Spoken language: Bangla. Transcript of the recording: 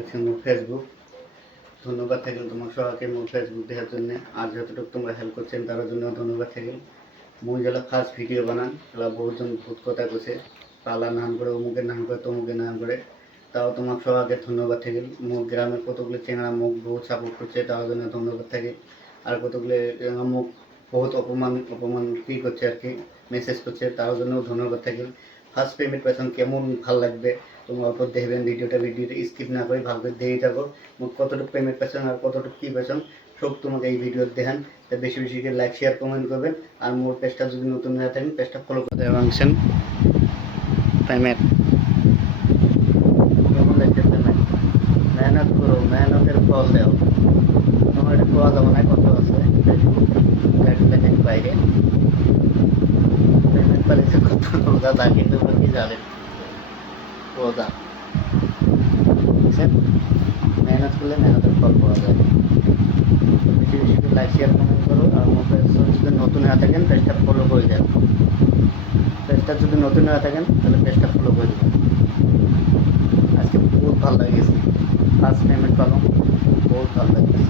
দেখছেন মোর ফেসবুক। ধন্যবাদ থাকিল তোমার সবাইকে মোর ফেসবুক দেখার জন্য। আর যতটুকু তোমরা হেল্প করছেন তার জন্য ধন্যবাদ থাকিল। মুই যেটা ফার্স্ট ভিডিও বানান এলা বহুজন বহুত কথা কইছে, পালা নাম করে অমুকের নাম করে তমুকের নাম করে, তাও তোমার সবাইকে ধন্যবাদ থাকিল। মোর গ্রামের কতগুলো চেংড়া মুখ বহুত সাপোর্ট করছে, তার জন্য ধন্যবাদ থাকিল। আর কতগুলো মুখ বহুত অপমান অপমান কি করছে আর কি মেসেজ করছে, তার জন্য ধন্যবাদ থাকিল। ফার্স্ট পেমেন্ট পেছন কেমন ভাল লাগবে তোমরা অল্প দেখবেন ভিডিওটা স্কিপ না করে ভালো করে দেখে যাবো। মোট কতটুকু পেমেন্ট পেছন আর কতটুকু কী পেছন সব তোমাকে এই ভিডিও দেখান। তাই বেশি বেশি করে লাইক শেয়ার কমেন্ট করবেন। আর মোর পেজটা যদি নতুন হয়ে থাকেন পেজটা ফলো করে দেবেন। পেমেন্ট কেমন লাগছে পেমেন্ট? মেহনত করো, মেহনতের ফল দেও। তোমার এটা পাওয়া যাবে না, কত আছে গাইডলাইনের বাইরে পেমেন্ট পালিয়েছে কত রোজা তা কিন্তু কি জানেন রোজা বুঝছেন? মেহনত করলে মেহনতের ফল পাওয়া যায়। বেশি বেশি করে লাইক শেয়ার কমেন্ট করো। আর মোবাইল যদি নতুন হয়ে থাকেন পেজটা ফলো করে দেন। পেজটা যদি নতুন হয়ে থাকেন তাহলে পেজটা ফলো করে দেবেন। আজকে বহুত ভালো লাগেছে, ফার্স্ট পেমেন্ট পালাম, বহুত ভালো লাগছে।